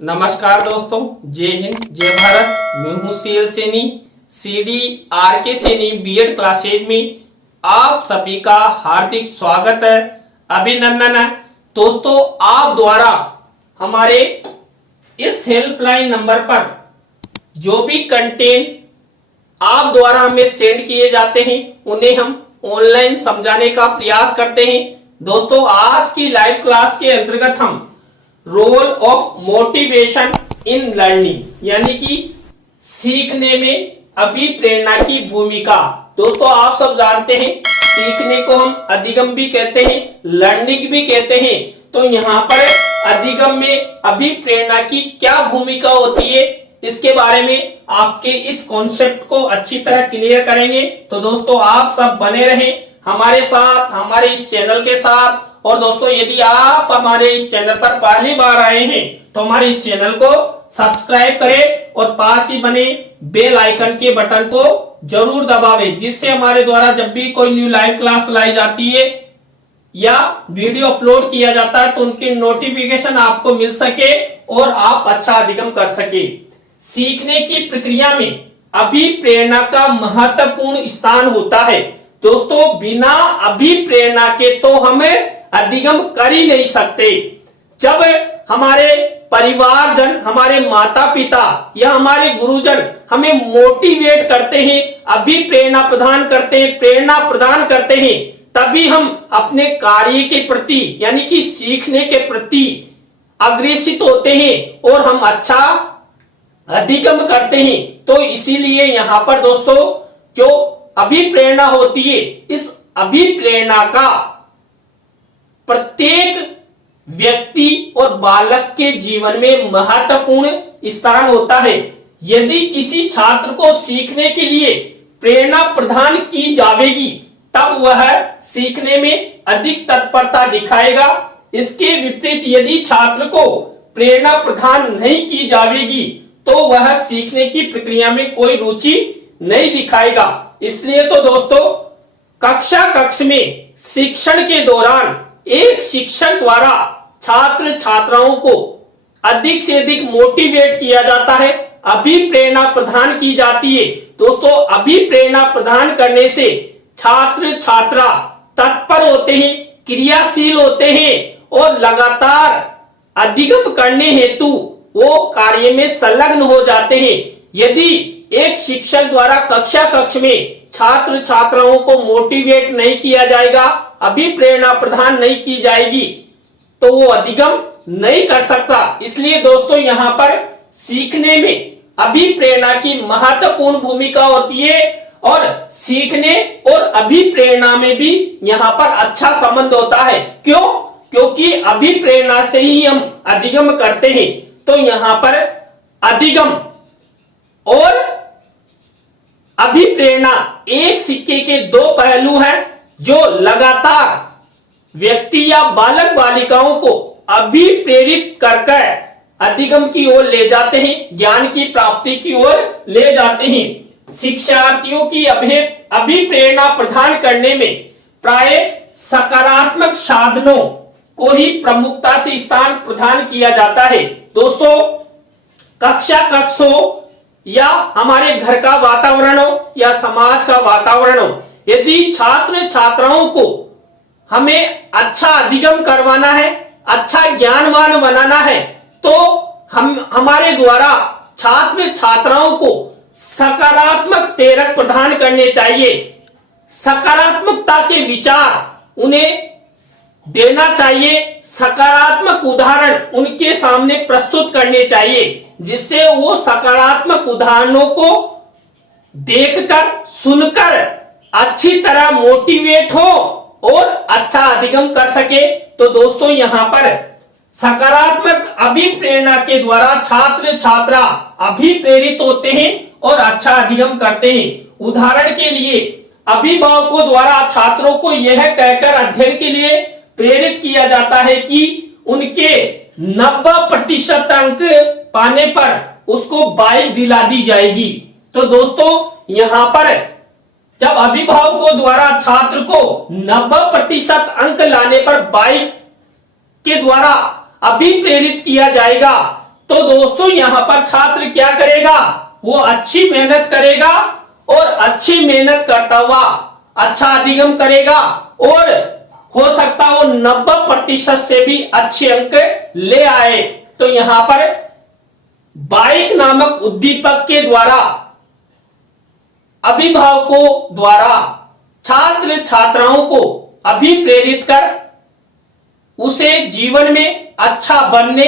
नमस्कार दोस्तों, जय हिंद जय भारत। मैं हूं CL Saini, CDRK Saini BEd classes में आप सभी का हार्दिक स्वागत है, अभिनंदन है। दोस्तों, आप द्वारा हमारे इस हेल्पलाइन नंबर पर जो भी कंटेंट आप द्वारा हमें सेंड किए जाते हैं उन्हें हम ऑनलाइन समझाने का प्रयास करते हैं। दोस्तों, आज की लाइव क्लास के अंतर्गत हम role of motivation in learning यानी कि सीखने में अभिप्रेरणा की भूमिका। दोस्तों, आप सब जानते हैं सीखने को हम अधिगम भी कहते हैं, लर्निंग भी कहते हैं। तो यहाँ पर अधिगम में अभिप्रेरणा की क्या भूमिका होती है, इसके बारे में आपके इस कॉन्सेप्ट को अच्छी तरह क्लियर करेंगे। तो दोस्तों, आप सब बने रहें हमारे साथ, हमारे इस चैनल के साथ। और दोस्तों, यदि आप हमारे इस चैनल पर पहली बार आए हैं तो हमारे इस चैनल को सब्सक्राइब करें और पास ही बने बेल आइकन के बटन को जरूर दबावें, जिससे हमारे द्वारा जब भी कोई न्यू लाइव क्लास लाई जाती है या वीडियो अपलोड किया जाता है तो उनकी नोटिफिकेशन आपको मिल सके और आप अच्छा अधिगम कर सके। सीखने की प्रक्रिया में अभिप्रेरणा का महत्वपूर्ण स्थान होता है। दोस्तों, बिना अभिप्रेरणा के तो हमें अधिगम कर ही नहीं सकते। जब हमारे परिवारजन, हमारे माता पिता या हमारे गुरुजन हमें मोटिवेट करते हैं, अभिप्रेरणा प्रदान करते हैं, प्रेरणा प्रदान करते हैं, तभी हम अपने कार्य के प्रति यानी कि सीखने के प्रति अग्रेसित होते हैं और हम अच्छा अधिगम करते हैं। तो इसीलिए यहाँ पर दोस्तों जो अभिप्रेरणा होती है, इस अभिप्रेरणा का प्रत्येक व्यक्ति और बालक के जीवन में महत्वपूर्ण स्थान होता है। यदि किसी छात्र को सीखने के लिए प्रेरणा प्रदान की जाएगी तब वह सीखने में अधिक तत्परता दिखाएगा। इसके विपरीत यदि छात्र को प्रेरणा प्रदान नहीं की जाएगी तो वह सीखने की प्रक्रिया में कोई रुचि नहीं दिखाएगा। इसलिए तो दोस्तों, कक्षा में शिक्षण के दौरान एक शिक्षक द्वारा छात्र छात्राओं को अधिक से अधिक मोटिवेट किया जाता है, अभिप्रेरणा प्रदान की जाती है। दोस्तों, अभिप्रेरणा प्रदान करने से छात्र छात्रा तत्पर होते हैं, क्रियाशील होते हैं और लगातार अधिगम करने हेतु वो कार्य में संलग्न हो जाते हैं। यदि एक शिक्षक द्वारा कक्ष में छात्र छात्राओं को मोटिवेट नहीं किया जाएगा, अभिप्रेरणा प्रदान नहीं की जाएगी तो वो अधिगम नहीं कर सकता। इसलिए दोस्तों, यहाँ पर सीखने में अभिप्रेरणा की महत्वपूर्ण भूमिका होती है और सीखने और अभिप्रेरणा में भी यहाँ पर अच्छा संबंध होता है। क्यों? क्योंकि अभिप्रेरणा से ही हम अधिगम करते हैं। तो यहाँ पर अधिगम और अभिप्रेरणा एक सिक्के के दो पहलू हैं, जो लगातार व्यक्ति या बालक बालिकाओं को अभिप्रेरित कर अधिगम की ओर ले जाते हैं, ज्ञान की प्राप्ति की ओर ले जाते हैं। शिक्षार्थियों की अभिप्रेरणा प्रदान करने में प्राय सकारात्मक साधनों को ही प्रमुखता से स्थान प्रदान किया जाता है। दोस्तों, कक्ष हो या हमारे घर का वातावरण हो या समाज का वातावरण हो, यदि छात्र छात्राओं को हमें अच्छा अधिगम करवाना है, अच्छा ज्ञानवान बनाना है, तो हम हमारे द्वारा छात्र छात्राओं को सकारात्मक प्रेरक प्रदान करने चाहिए। सकारात्मकता के विचार उन्हें देना चाहिए, सकारात्मक उदाहरण उनके सामने प्रस्तुत करने चाहिए, जिससे वो सकारात्मक उदाहरणों को देखकर सुनकर अच्छी तरह मोटिवेट हो और अच्छा अधिगम कर सके। तो दोस्तों, यहाँ पर सकारात्मक अभिप्रेरणा के द्वारा छात्र छात्रा अभिप्रेरित होते हैं और अच्छा अधिगम करते हैं। उदाहरण के लिए, अभिभावकों द्वारा छात्रों को यह कहकर अध्ययन के लिए प्रेरित किया जाता है कि उनके 90% अंक पाने पर उसको बाइक दिला दी जाएगी। तो दोस्तों, यहाँ पर जब अभिभावकों द्वारा छात्र को 90% अंक लाने पर बाइक के द्वारा अभिप्रेरित किया जाएगा तो दोस्तों यहाँ पर छात्र क्या करेगा, वो अच्छी मेहनत करेगा और अच्छी मेहनत करता हुआ अच्छा अधिगम करेगा और हो सकता है वो 90% से भी अच्छे अंक ले आए। तो यहाँ पर बाइक नामक उद्दीपक के द्वारा अभिभावकों द्वारा छात्र छात्राओं को अभिप्रेरित कर उसे जीवन में अच्छा बनने,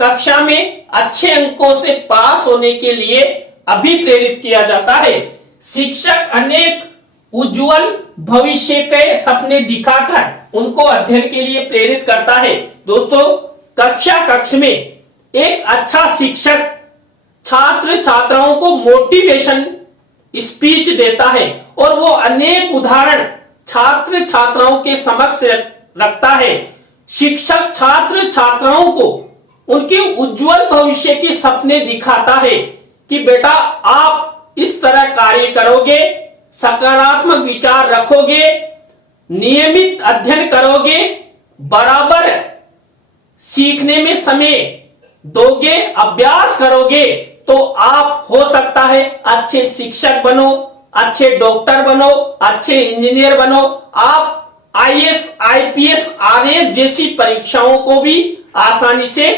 कक्षा में अच्छे अंकों से पास होने के लिए अभिप्रेरित किया जाता है। शिक्षक अनेक उज्जवल भविष्य के सपने दिखाकर उनको अध्ययन के लिए प्रेरित करता है। दोस्तों, कक्ष में एक अच्छा शिक्षक छात्र छात्राओं को मोटिवेशन स्पीच देता है और वो अनेक उदाहरण छात्र छात्राओं के समक्ष रखता है। शिक्षक छात्र छात्राओं को उनके उज्जवल भविष्य के सपने दिखाता है कि बेटा आप इस तरह कार्य करोगे, सकारात्मक विचार रखोगे, नियमित अध्ययन करोगे, बराबर सीखने में समय दोगे, अभ्यास करोगे तो आप हो सकता है अच्छे शिक्षक बनो, अच्छे डॉक्टर बनो, अच्छे इंजीनियर बनो। आप आईएएस, आईपीएस, आरएएस जैसी परीक्षाओं को भी आसानी से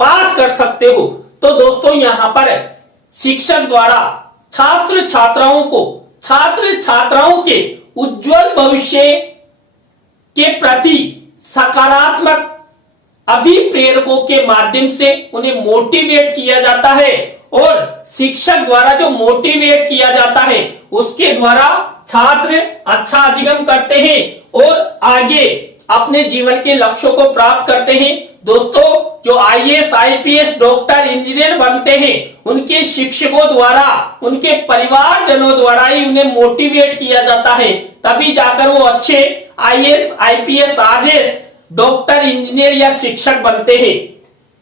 पास कर सकते हो। तो दोस्तों, यहाँ पर शिक्षक द्वारा छात्र छात्राओं के उज्जवल भविष्य के प्रति सकारात्मक अभिप्रेरकों के माध्यम से उन्हें मोटिवेट किया जाता है और शिक्षक द्वारा जो मोटिवेट किया जाता है उसके द्वारा छात्र अच्छा अधिगम करते हैं और आगे अपने जीवन के लक्ष्यों को प्राप्त करते हैं। दोस्तों, जो आईएएस, आईपीएस, डॉक्टर, इंजीनियर बनते हैं उनके शिक्षकों द्वारा, उनके परिवारजनों द्वारा ही उन्हें मोटिवेट किया जाता है, तभी जाकर वो अच्छे IAS, IPS, RAS, doctor, engineer या शिक्षक बनते हैं।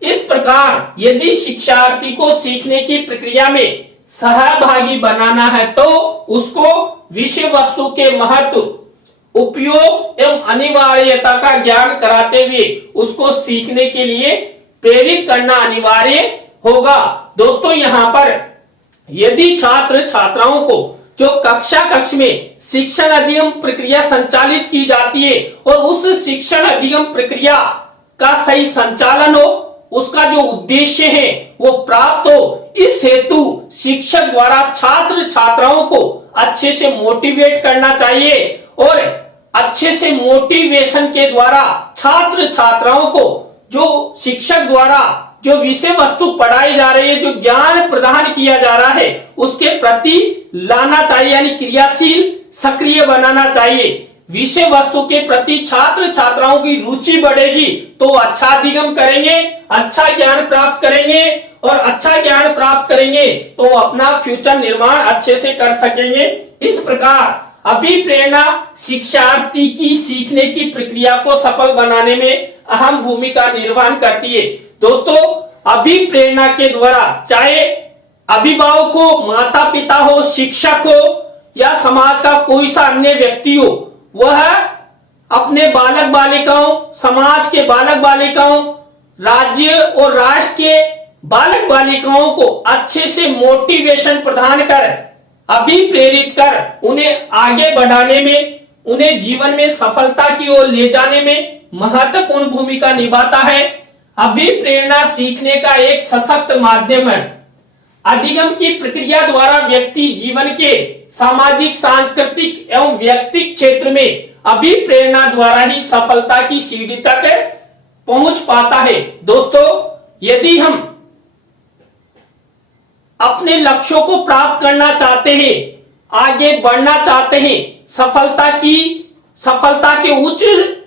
इस प्रकार यदि शिक्षार्थी को सीखने की प्रक्रिया में सहभागी बनाना है तो उसको विषय वस्तु के महत्व, उपयोग एवं अनिवार्यता का ज्ञान कराते हुए उसको सीखने के लिए प्रेरित करना अनिवार्य होगा। दोस्तों, यहाँ पर यदि छात्र छात्राओं को जो कक्ष में शिक्षण अधिगम प्रक्रिया संचालित की जाती है और उस शिक्षण अधिगम प्रक्रिया का सही संचालन हो, उसका जो उद्देश्य है वो प्राप्त हो, इस हेतु शिक्षक द्वारा छात्र छात्राओं को अच्छे से मोटिवेट करना चाहिए और अच्छे से मोटिवेशन के द्वारा छात्र छात्राओं को जो शिक्षक द्वारा जो विषय वस्तु पढ़ाई जा रही है, जो ज्ञान प्रदान किया जा रहा है उसके प्रति लाना चाहिए, यानी क्रियाशील, सक्रिय बनाना चाहिए। विषय वस्तु के प्रति छात्र छात्राओं की रुचि बढ़ेगी तो अच्छा अधिगम करेंगे, अच्छा ज्ञान प्राप्त करेंगे और अच्छा ज्ञान प्राप्त करेंगे तो अपना फ्यूचर निर्माण अच्छे से कर सकेंगे। इस प्रकार अभिप्रेरणा शिक्षार्थी की सीखने की प्रक्रिया को सफल बनाने में अहम भूमिका निर्वहन करती है। दोस्तों, अभिप्रेरणा के द्वारा चाहे अभिभावक हो, माता पिता हो, शिक्षक हो या समाज का कोई सा अन्य व्यक्ति हो, वह अपने बालक बालिकाओं, समाज के बालक बालिकाओं, राज्य और राष्ट्र के बालक बालिकाओं को अच्छे से मोटिवेशन प्रदान कर, अभिप्रेरित कर उन्हें आगे बढ़ाने में, उन्हें जीवन में सफलता की ओर ले जाने में महत्वपूर्ण भूमिका निभाता है। अभिप्रेरणा सीखने का एक सशक्त माध्यम है। अधिगम की प्रक्रिया द्वारा व्यक्ति जीवन के सामाजिक, सांस्कृतिक एवं व्यक्तिगत क्षेत्र में अभिप्रेरणा द्वारा ही सफलता की सीढ़ी तक पहुंच पाता है। दोस्तों, यदि हम अपने लक्ष्यों को प्राप्त करना चाहते हैं, आगे बढ़ना चाहते हैं, सफलता के उच्च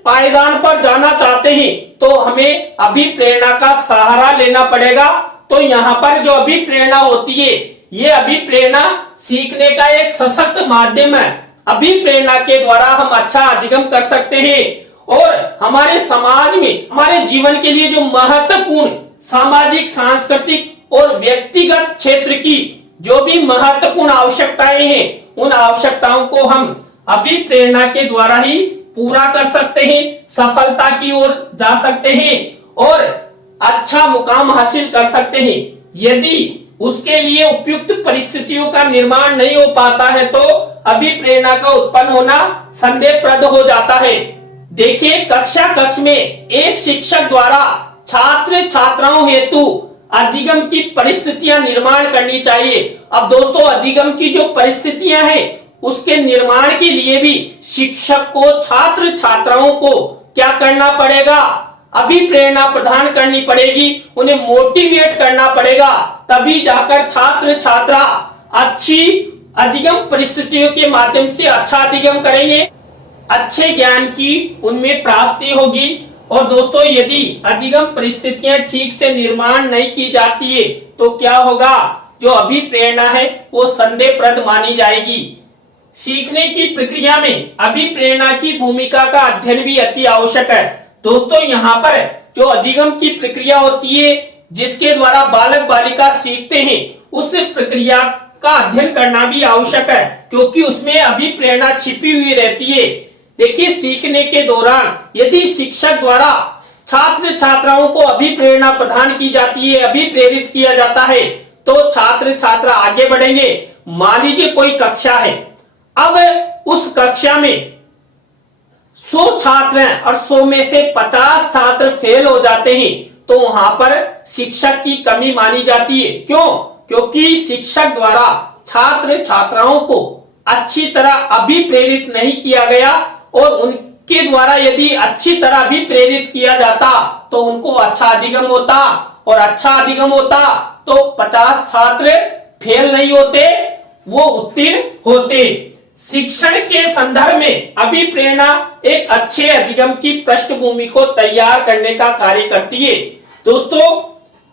पायदान पर जाना चाहते हैं तो हमें अभिप्रेरणा का सहारा लेना पड़ेगा। तो यहाँ पर जो अभिप्रेरणा होती है, ये अभिप्रेरणा सीखने का एक सशक्त माध्यम है। अभिप्रेरणा के द्वारा हम अच्छा अधिगम कर सकते हैं और हमारे समाज में, हमारे जीवन के लिए जो महत्वपूर्ण सामाजिक, सांस्कृतिक और व्यक्तिगत क्षेत्र की जो भी महत्वपूर्ण आवश्यकताएं हैं, उन आवश्यकताओं को हम अभिप्रेरणा के द्वारा ही पूरा कर सकते हैं, सफलता की ओर जा सकते हैं और अच्छा मुकाम हासिल कर सकते हैं। यदि उसके लिए उपयुक्त परिस्थितियों का निर्माण नहीं हो पाता है तो अभिप्रेरणा का उत्पन्न होना संदेहप्रद हो जाता है। देखिए, कक्षा कक्ष में एक शिक्षक द्वारा छात्र छात्राओं हेतु अधिगम की परिस्थितियां निर्माण करनी चाहिए। अब दोस्तों, अधिगम की जो परिस्थितियां हैं उसके निर्माण के लिए भी शिक्षक को छात्र छात्राओं को क्या करना पड़ेगा? अभिप्रेरणा प्रदान करनी पड़ेगी, उन्हें मोटिवेट करना पड़ेगा, तभी जाकर छात्र छात्रा अच्छी अधिगम परिस्थितियों के माध्यम से अच्छा अधिगम करेंगे, अच्छे ज्ञान की उनमें प्राप्ति होगी। और दोस्तों, यदि अधिगम परिस्थितियां ठीक से निर्माण नहीं की जाती है तो क्या होगा? जो अभिप्रेरणा है वो संदेहप्रद मानी जाएगी। सीखने की प्रक्रिया में अभिप्रेरणा की भूमिका का अध्ययन भी अति आवश्यक है। दोस्तों, यहाँ पर जो अधिगम की प्रक्रिया होती है जिसके द्वारा बालक बालिका सीखते हैं, उस प्रक्रिया का अध्ययन करना भी आवश्यक है, क्योंकि उसमें अभिप्रेरणा छिपी हुई रहती है। देखिए, सीखने के दौरान यदि शिक्षक द्वारा छात्र छात्राओं को अभिप्रेरणा प्रदान की जाती है, अभिप्रेरित किया जाता है, तो छात्र छात्रा आगे बढ़ेंगे। मान लीजिए कोई कक्षा है, अब उस कक्षा में 100 छात्र हैं और 100 में से 50 छात्र फेल हो जाते हैं, तो वहां पर शिक्षक की कमी मानी जाती है। क्यों? क्योंकि शिक्षक द्वारा छात्र छात्राओं को अच्छी तरह अभिप्रेरित नहीं किया गया, और उनके द्वारा यदि अच्छी तरह अभिप्रेरित किया जाता तो उनको अच्छा अधिगम होता, और अच्छा अधिगम होता तो 50 छात्र फेल नहीं होते, वो उत्तीर्ण होते। शिक्षण के संदर्भ में अभिप्रेरणा एक अच्छे अधिगम की पृष्ठभूमि को तैयार करने का कार्य करती है। दोस्तों,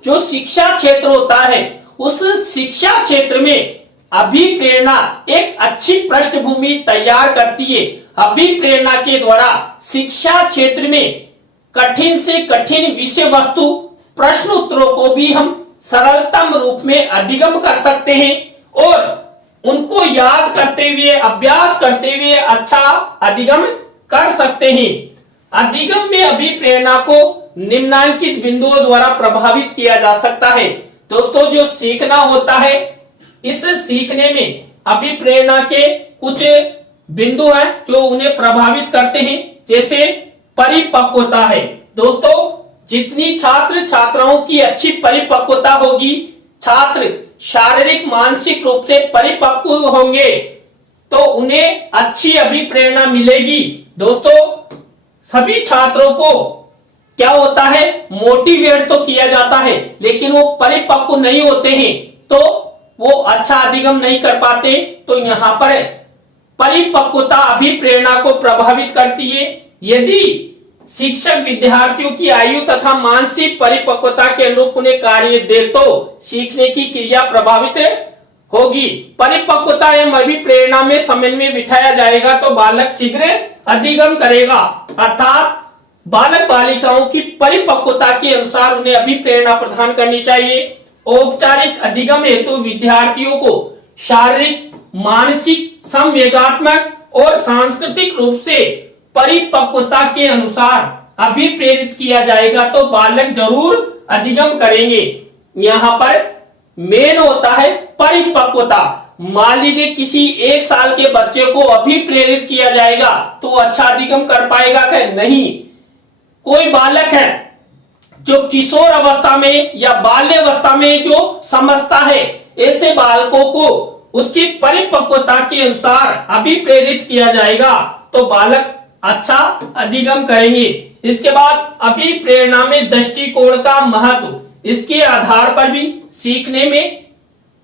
जो शिक्षा क्षेत्र होता है उस शिक्षा क्षेत्र में अभिप्रेरणा एक अच्छी पृष्ठभूमि तैयार करती है। अभिप्रेरणा के द्वारा शिक्षा क्षेत्र में कठिन से कठिन विषय वस्तु प्रश्न उत्तरों को भी हम सरलतम रूप में अधिगम कर सकते हैं, और उनको याद करते हुए, अभ्यास करते हुए अच्छा अधिगम कर सकते हैं। अधिगम में अभिप्रेरणा को निम्नांकित बिंदुओं द्वारा प्रभावित किया जा सकता है। दोस्तों, जो सीखना होता है, इस सीखने में अभिप्रेरणा के कुछ बिंदु हैं जो उन्हें प्रभावित करते हैं, जैसे परिपक्वता है। दोस्तों, जितनी छात्र छात्राओं की अच्छी परिपक्वता होगी, छात्र शारीरिक मानसिक रूप से परिपक्व होंगे, तो उन्हें अच्छी अभिप्रेरणा मिलेगी। दोस्तों, सभी छात्रों को क्या होता है, मोटिवेट तो किया जाता है, लेकिन वो परिपक्व नहीं होते हैं तो वो अच्छा अधिगम नहीं कर पाते। तो यहाँ पर परिपक्वता अभिप्रेरणा को प्रभावित करती है। यदि शिक्षक विद्यार्थियों की आयु तथा मानसिक परिपक्वता के अनुरूप उन्हें कार्य दे तो सीखने की क्रिया प्रभावित होगी। परिपक्वता एवं अभिप्रेरणा में समन्वय बिठाया जाएगा तो बालक शीघ्र अधिगम करेगा। अर्थात बालक बालिकाओं की परिपक्वता के अनुसार उन्हें अभिप्रेरणा प्रदान करनी चाहिए। औपचारिक अधिगम हेतु विद्यार्थियों को शारीरिक, मानसिक, संवेगात्मक और सांस्कृतिक रूप से परिपक्वता के अनुसार अभिप्रेरित किया जाएगा तो बालक जरूर अधिगम करेंगे। यहाँ पर मेन होता है परिपक्वता। मान लीजिए किसी 1 साल के बच्चे को अभिप्रेरित किया जाएगा तो अच्छा अधिगम कर पाएगा क्या? नहीं। कोई बालक है जो किशोर अवस्था में या बाल्यावस्था में जो समझता है, ऐसे बालकों को उसकी परिपक्वता के अनुसार अभिप्रेरित किया जाएगा तो बालक अच्छा अधिगम करेंगे। इसके बाद अभिप्रेरणा में दृष्टिकोण का महत्व, इसके आधार पर भी सीखने में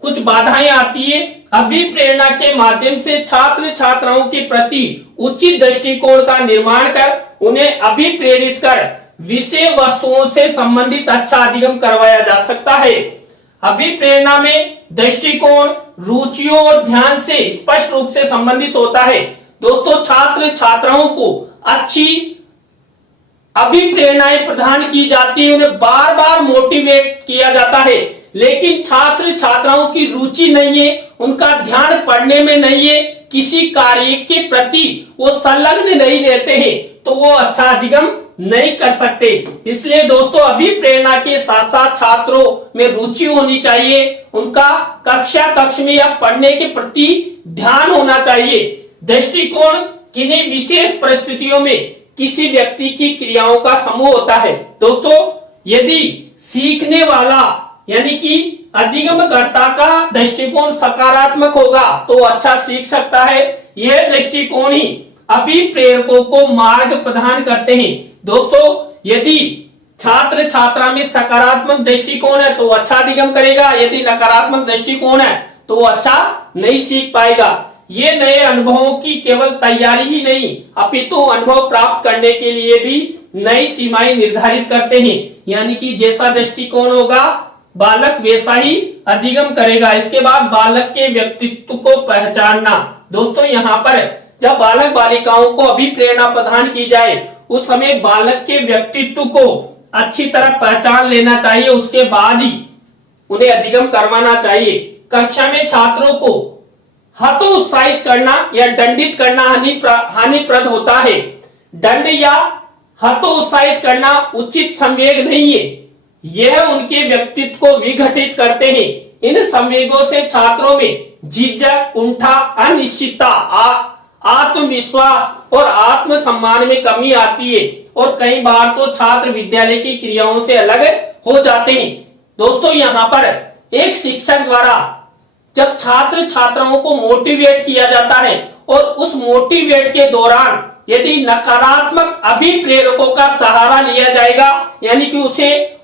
कुछ बाधाएं आती है। अभिप्रेरणा के माध्यम से छात्र छात्राओं के प्रति उचित दृष्टिकोण का निर्माण कर उन्हें अभिप्रेरित कर विषय वस्तुओं से संबंधित अच्छा अधिगम करवाया जा सकता है। अभिप्रेरणा में दृष्टिकोण रुचियों और ध्यान से स्पष्ट रूप से संबंधित होता है। दोस्तों, छात्र छात्राओं को अच्छी अभिप्रेरणाएं प्रदान की जाती है, उन्हें बार बार मोटिवेट किया जाता है, लेकिन छात्र छात्राओं की रुचि नहीं है, उनका ध्यान पढ़ने में नहीं है, किसी कार्य के प्रति वो संलग्न नहीं रहते हैं, तो वो अच्छा अधिगम नहीं कर सकते। इसलिए दोस्तों अभिप्रेरणा के साथ साथ छात्रों में रुचि होनी चाहिए, उनका कक्ष में या पढ़ने के प्रति ध्यान होना चाहिए। दृष्टिकोण किन्हीं विशेष परिस्थितियों में किसी व्यक्ति की क्रियाओं का समूह होता है। दोस्तों यदि सीखने वाला यानी कि अधिगमकर्ता का दृष्टिकोण सकारात्मक होगा तो अच्छा सीख सकता है। यह दृष्टिकोण ही अभिप्रेरकों को मार्ग प्रदान करते हैं। दोस्तों यदि छात्र छात्रा में सकारात्मक दृष्टिकोण है तो अच्छा अधिगम करेगा, यदि नकारात्मक दृष्टिकोण है तो अच्छा नहीं सीख पाएगा। ये नए अनुभवों की केवल तैयारी ही नहीं अपितु अनुभव प्राप्त करने के लिए भी नई सीमाएं निर्धारित करते हैं। यानी कि जैसा दृष्टिकोण होगा बालक वैसा ही अधिगम करेगा। इसके बाद बालक के व्यक्तित्व को पहचानना। दोस्तों यहाँ पर जब बालक बालिकाओं को अभिप्रेरणा प्रदान की जाए उस समय बालक के व्यक्तित्व को अच्छी तरह पहचान लेना चाहिए, उसके बाद ही उन्हें अधिगम करवाना चाहिए। कक्षा में छात्रों को हतोत्साहित करना या दंडित करना हानिप्रद होता है। दंड या हतोत्साहित करना उचित संवेग नहीं है, यह उनके व्यक्तित्व को विघटित करते हैं। इन संवेगों से छात्रों में झिझक, कुंठा, अनिश्चितता, आत्मविश्वास और आत्मसम्मान में कमी आती है और कई बार तो छात्र विद्यालय की क्रियाओं से अलग हो जाते हैं। दोस्तों यहाँ पर एक शिक्षक द्वारा जब छात्र छात्राओं को मोटिवेट किया जाता है और उस मोटिवेट के दौरान यदि नकारात्मक अभिप्रेरकों का सहारा लिया जाएगा यानी कि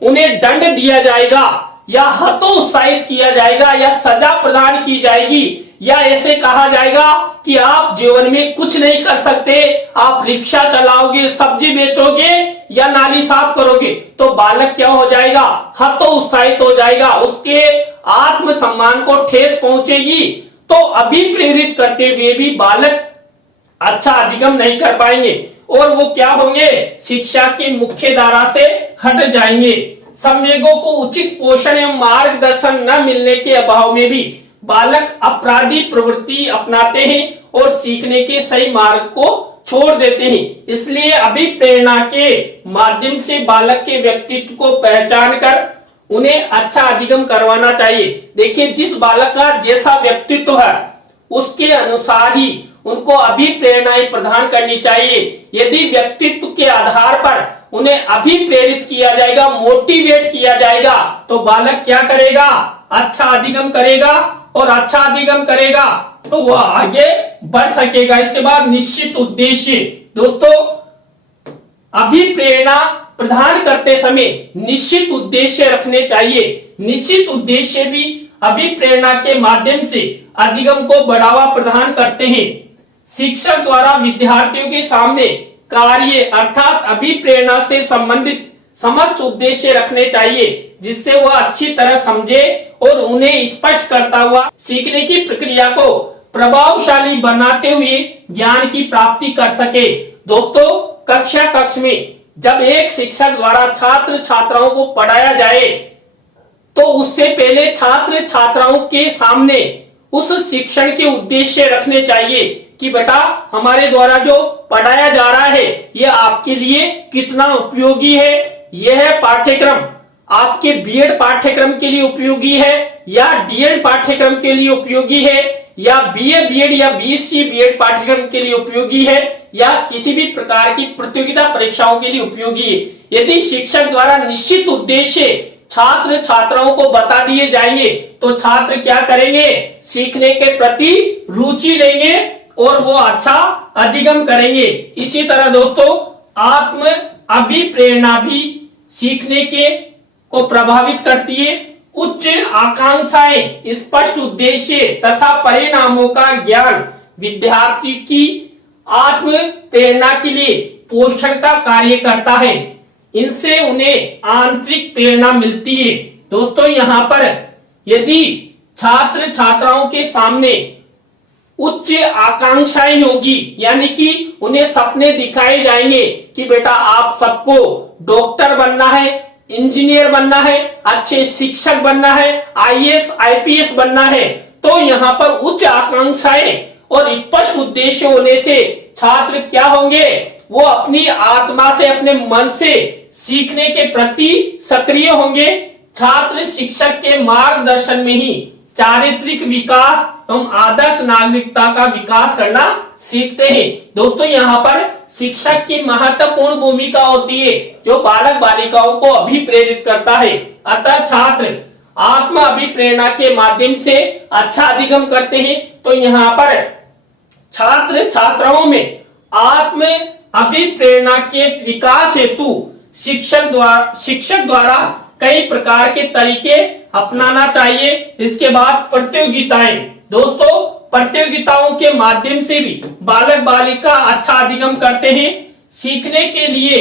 उन्हें दंड दिया जाएगा या हतोत्साहित किया जाएगा या सजा प्रदान की जाएगी या ऐसे कहा जाएगा कि आप जीवन में कुछ नहीं कर सकते, आप रिक्शा चलाओगे, सब्जी बेचोगे या नाली साफ करोगे, तो बालक क्या हो जाएगा, हतोत्साहित हो जाएगा, उसके आत्मसम्मान को ठेस पहुंचेगी। तो अभिप्रेरित करते हुए भी बालक अच्छा अधिगम नहीं कर पाएंगे और वो क्या होंगे, शिक्षा की मुख्य धारा से हट जाएंगे। संवेगों को उचित पोषण एवं मार्गदर्शन न मिलने के अभाव में भी बालक अपराधी प्रवृत्ति अपनाते हैं और सीखने के सही मार्ग को छोड़ देते हैं। इसलिए अभिप्रेरणा के माध्यम से बालक के व्यक्तित्व को पहचान कर उन्हें अच्छा अधिगम करवाना चाहिए। देखिए जिस बालक का जैसा व्यक्तित्व है उसके अनुसार ही उनको अभिप्रेरणाएं प्रदान करनी चाहिए। यदि व्यक्तित्व के आधार पर उन्हें अभिप्रेरित किया जाएगा, मोटिवेट किया जाएगा, तो बालक क्या करेगा, अच्छा अधिगम करेगा और अच्छा अधिगम करेगा तो वह आगे बढ़ सकेगा। इसके बाद निश्चित उद्देश्य। दोस्तों अभिप्रेरणा प्रदान करते समय निश्चित उद्देश्य रखने चाहिए। निश्चित उद्देश्य भी अभिप्रेरणा के माध्यम से अधिगम को बढ़ावा प्रदान करते हैं। शिक्षक द्वारा विद्यार्थियों के सामने कार्य अर्थात अभिप्रेरणा से संबंधित समस्त उद्देश्य रखने चाहिए जिससे वह अच्छी तरह समझे और उन्हें स्पष्ट करता हुआ सीखने की प्रक्रिया को प्रभावशाली बनाते हुए ज्ञान की प्राप्ति कर सके। दोस्तों कक्ष में जब एक शिक्षक द्वारा छात्र छात्राओं को पढ़ाया जाए तो उससे पहले छात्र छात्राओं के सामने उस शिक्षण के उद्देश्य रखने चाहिए कि बेटा हमारे द्वारा जो पढ़ाया जा रहा है यह आपके लिए कितना उपयोगी है, यह पाठ्यक्रम आपके बीएड पाठ्यक्रम के लिए उपयोगी है या डीएड पाठ्यक्रम के लिए उपयोगी है या बीए बीएड या बीएससी बीएड पाठ्यक्रम के लिए उपयोगी है या किसी भी प्रकार की प्रतियोगिता परीक्षाओं के लिए उपयोगी है। यदि शिक्षक द्वारा निश्चित उद्देश्य छात्र छात्राओं को बता दिए जाएंगे तो छात्र क्या करेंगे, सीखने के प्रति रुचि लेंगे और वो अच्छा अधिगम करेंगे। इसी तरह दोस्तों आत्म अभिप्रेरणा भी सीखने के को प्रभावित करती है। उच्च आकांक्षाएं, स्पष्ट उद्देश्य तथा परिणामों का ज्ञान विद्यार्थी की आत्म प्रेरणा के लिए पोषण का कार्य करता है। इनसे उन्हें आंतरिक प्रेरणा मिलती है। दोस्तों यहाँ पर यदि छात्र छात्राओं के सामने उच्च आकांक्षाएं होगी यानी कि उन्हें सपने दिखाए जाएंगे कि बेटा आप सबको डॉक्टर बनना है, इंजीनियर बनना है, अच्छे शिक्षक बनना है, आईएएस आईपीएस बनना है, तो यहाँ पर उच्च आकांक्षाएं और स्पष्ट उद्देश्य होने से छात्र क्या होंगे, वो अपनी आत्मा से, अपने मन से सीखने के प्रति सक्रिय होंगे। छात्र शिक्षक के मार्गदर्शन में ही चारित्रिक विकास एवं आदर्श नागरिकता का विकास करना सीखते हैं। दोस्तों यहाँ पर शिक्षक की महत्वपूर्ण भूमिका होती है जो बालक बालिकाओं को अभिप्रेरित करता है। अतः छात्र आत्म अभिप्रेरणा के माध्यम से अच्छा अधिगम करते हैं। तो यहाँ पर छात्र छात्राओं में आत्म अभिप्रेरणा के विकास हेतु शिक्षक द्वारा कई प्रकार के तरीके अपनाना चाहिए। इसके बाद प्रतियोगिताएं। दोस्तों प्रतियोगिताओं के माध्यम से भी बालक बालिका अच्छा अधिगम करते हैं। सीखने के लिए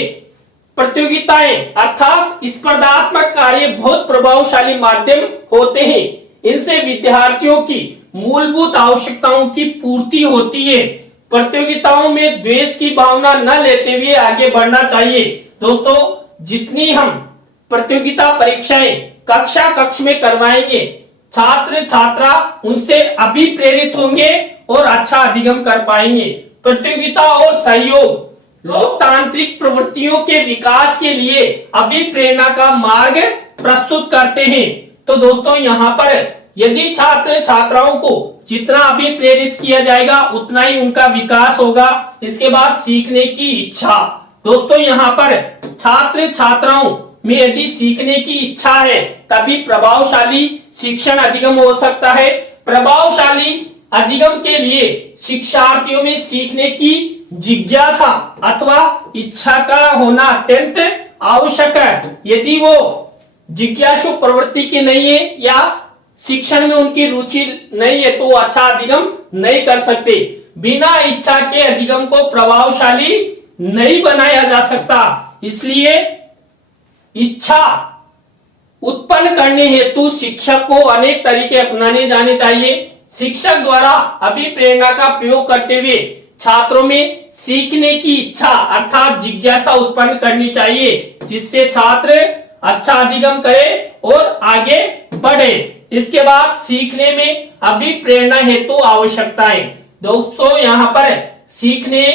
प्रतियोगिताएं अर्थात स्पर्धात्मक कार्य बहुत प्रभावशाली माध्यम होते हैं। इनसे विद्यार्थियों की मूलभूत आवश्यकताओं की पूर्ति होती है। प्रतियोगिताओं में द्वेष की भावना न लेते हुए आगे बढ़ना चाहिए। दोस्तों जितनी हम प्रतियोगिता परीक्षाएं कक्षा कक्ष में करवाएंगे, छात्र छात्रा उनसे अभिप्रेरित होंगे और अच्छा अधिगम कर पाएंगे। प्रतियोगिता और सहयोग लोकतांत्रिक प्रवृत्तियों के विकास के लिए अभिप्रेरणा का मार्ग प्रस्तुत करते हैं। तो दोस्तों यहाँ पर यदि छात्र छात्राओं को जितना अभिप्रेरित किया जाएगा उतना ही उनका विकास होगा। इसके बाद सीखने की इच्छा। दोस्तों यहाँ पर छात्र छात्राओं में यदि सीखने की इच्छा है तभी प्रभावशाली शिक्षण अधिगम हो सकता है। प्रभावशाली अधिगम के लिए शिक्षार्थियों में सीखने की जिज्ञासा अथवा इच्छा का होना अत्यंत आवश्यक है। यदि वो जिज्ञासु प्रवृत्ति की नहीं है या शिक्षण में उनकी रुचि नहीं है तो वो अच्छा अधिगम नहीं कर सकते। बिना इच्छा के अधिगम को प्रभावशाली नहीं बनाया जा सकता। इसलिए इच्छा उत्पन्न करने हेतु शिक्षक को अनेक तरीके अपनाने जाने चाहिए। शिक्षक द्वारा अभिप्रेरणा का प्रयोग करते हुए छात्रों में सीखने की इच्छा अर्थात जिज्ञासा उत्पन्न करनी चाहिए, जिससे छात्र अच्छा अधिगम करे और आगे बढ़े। इसके बाद सीखने में अभिप्रेरणा हेतु आवश्यकताएं। दोस्तों यहाँ पर सीखने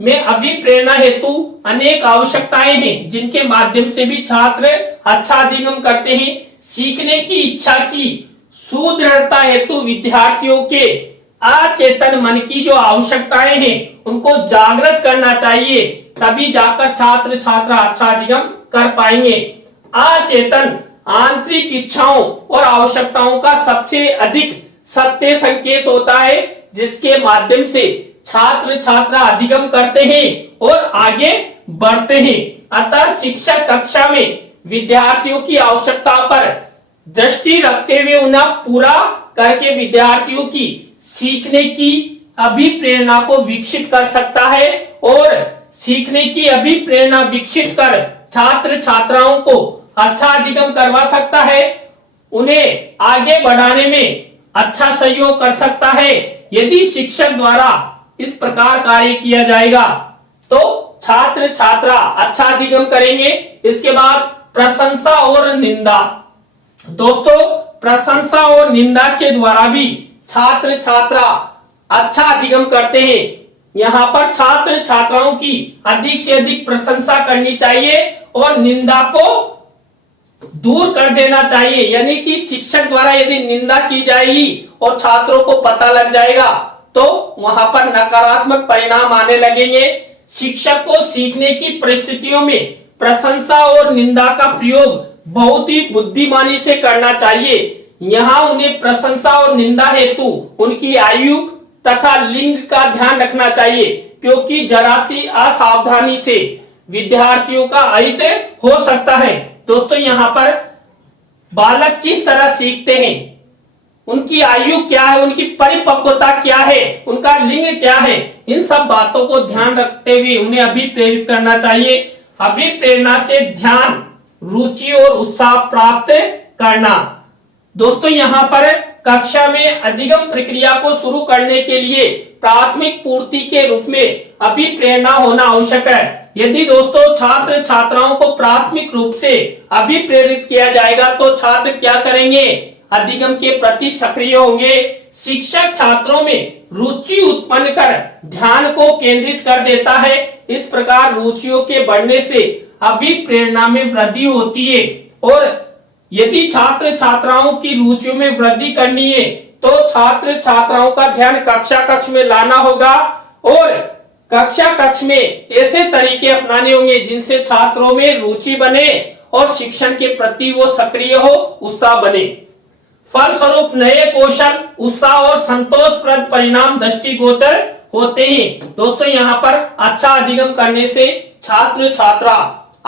में अभिप्रेरणा हेतु अनेक आवश्यकताएं हैं जिनके माध्यम से भी छात्र अच्छा अधिगम करते हैं। सीखने की इच्छा की सुदृढ़ता हेतु विद्यार्थियों के अचेतन मन की जो आवश्यकताएं हैं उनको जागृत करना चाहिए, तभी जाकर छात्र छात्रा अच्छा अधिगम कर पाएंगे। अचेतन आंतरिक इच्छाओं और आवश्यकताओं का सबसे अधिक सत्य संकेत होता है, जिसके माध्यम से छात्र छात्रा अधिगम करते हैं और आगे बढ़ते हैं। अतः शिक्षक कक्षा में विद्यार्थियों की आवश्यकता पर दृष्टि रखते हुए उन्हें पूरा करके विद्यार्थियों की सीखने की अभिप्रेरणा को विकसित कर सकता है और सीखने की अभिप्रेरणा विकसित कर छात्र छात्राओं को अच्छा अधिगम करवा सकता है, उन्हें आगे बढ़ाने में अच्छा सहयोग कर सकता है। यदि शिक्षक द्वारा इस प्रकार कार्य किया जाएगा तो छात्र छात्रा अच्छा अधिगम करेंगे। इसके बाद प्रशंसा और निंदा। दोस्तों प्रशंसा और निंदा के द्वारा भी छात्र छात्रा अच्छा अधिगम करते हैं। यहाँ पर छात्र छात्राओं की अधिक से अधिक प्रशंसा करनी चाहिए और निंदा को दूर कर देना चाहिए। यानी कि शिक्षक द्वारा यदि निंदा की जाएगी और छात्रों को पता लग जाएगा तो वहां पर नकारात्मक परिणाम आने लगेंगे। शिक्षक को सीखने की परिस्थितियों में प्रशंसा और निंदा का प्रयोग बहुत ही बुद्धिमानी से करना चाहिए। यहाँ उन्हें प्रशंसा और निंदा हेतु उनकी आयु तथा लिंग का ध्यान रखना चाहिए, क्योंकि जरा सी असावधानी से विद्यार्थियों का अहित हो सकता है। दोस्तों यहाँ पर बालक किस तरह सीखते हैं, उनकी आयु क्या है, उनकी परिपक्वता क्या है, उनका लिंग क्या है, इन सब बातों को ध्यान रखते हुए उन्हें अभिप्रेरित करना चाहिए। अभिप्रेरणा से ध्यान, रुचि और उत्साह प्राप्त करना। दोस्तों यहाँ पर कक्षा में अधिगम प्रक्रिया को शुरू करने के लिए प्राथमिक पूर्ति के रूप में अभिप्रेरणा होना आवश्यक है। यदि दोस्तों छात्र छात्राओं को प्राथमिक रूप से अभिप्रेरित किया जाएगा तो छात्र क्या करेंगे, अधिगम के प्रति सक्रिय होंगे। शिक्षक छात्रों में रुचि उत्पन्न कर ध्यान को केंद्रित कर देता है। इस प्रकार रुचियों के बढ़ने से अभिप्रेरणा में वृद्धि होती है। और यदि छात्र छात्राओं की रुचियों में वृद्धि करनी है तो छात्र छात्राओं का ध्यान कक्षा कक्ष में लाना होगा और कक्षा कक्ष में ऐसे तरीके अपनाने होंगे जिनसे छात्रों में रुचि बने और शिक्षण के प्रति वो सक्रिय हो, उत्साह बने। फलस्वरूप नए कौशल, उत्साह और संतोषप्रद परिणाम दृष्टिगोचर होते हैं। दोस्तों यहाँ पर अच्छा अधिगम करने से छात्र छात्रा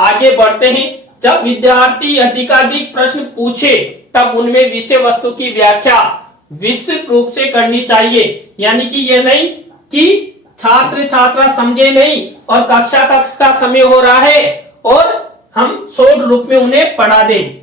आगे बढ़ते हैं। जब विद्यार्थी अधिकाधिक प्रश्न पूछे तब उनमें विषय वस्तु की व्याख्या विस्तृत रूप से करनी चाहिए। यानी कि ये नहीं कि छात्र छात्रा समझे नहीं और कक्षा कक्ष का समय हो रहा है और हम शॉर्ट रूप में उन्हें पढ़ा दें।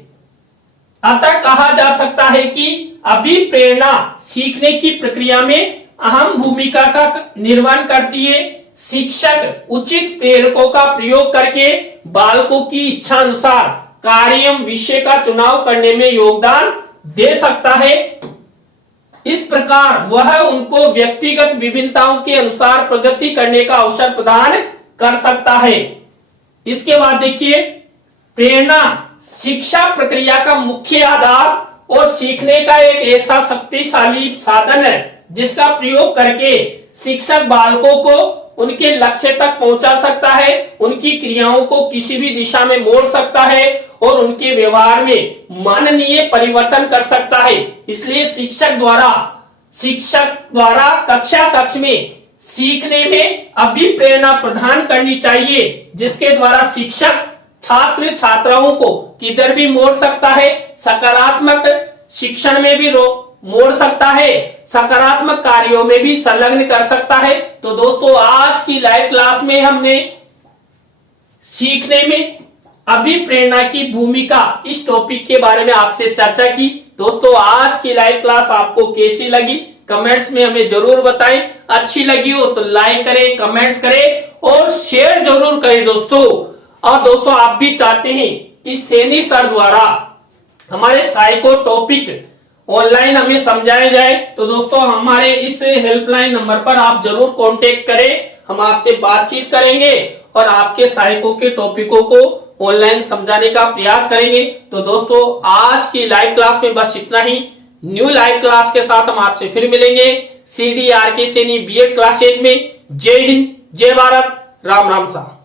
अतः कहा जा सकता है कि अभिप्रेरणा सीखने की प्रक्रिया में अहम भूमिका का निर्वहन करती है। शिक्षक उचित प्रेरकों का प्रयोग करके बालकों की इच्छा अनुसार कार्य एवं विषय का चुनाव करने में योगदान दे सकता है। इस प्रकार वह उनको व्यक्तिगत विभिन्नताओं के अनुसार प्रगति करने का अवसर प्रदान कर सकता है। इसके बाद देखिए, प्रेरणा शिक्षा प्रक्रिया का मुख्य आधार और सीखने का एक ऐसा शक्तिशाली साधन है जिसका प्रयोग करके शिक्षक बालकों को उनके लक्ष्य तक पहुंचा सकता है, उनकी क्रियाओं को किसी भी दिशा में मोड़ सकता है और उनके व्यवहार में माननीय परिवर्तन कर सकता है। इसलिए शिक्षक द्वारा कक्षा कक्ष में सीखने में अभिप्रेरणा प्रदान करनी चाहिए, जिसके द्वारा शिक्षक छात्र छात्राओं को किधर भी मोड़ सकता है, सकारात्मक शिक्षण में भी मोड़ सकता है, सकारात्मक कार्यों में भी संलग्न कर सकता है। तो दोस्तों आज की लाइव क्लास में हमने सीखने में अभिप्रेरणा की भूमिका इस टॉपिक के बारे में आपसे चर्चा की। दोस्तों आज की लाइव क्लास आपको कैसी लगी कमेंट्स में हमें जरूर बताएं। अच्छी लगी हो तो लाइक करें, कमेंट्स करें और शेयर जरूर करें दोस्तों। और दोस्तों आप भी चाहते हैं कि सैनी सर द्वारा हमारे साइको टॉपिक ऑनलाइन हमें समझाया जाए तो दोस्तों हमारे इस हेल्पलाइन नंबर पर आप जरूर कांटेक्ट करें। हम आपसे बातचीत करेंगे और आपके साइको के टॉपिकों को ऑनलाइन समझाने का प्रयास करेंगे। तो दोस्तों आज की लाइव क्लास में बस इतना ही। न्यू लाइव क्लास के साथ हम आपसे फिर मिलेंगे CDRK सैनी बीएड क्लासेज में। जय हिंद, जय भारत, राम राम सा।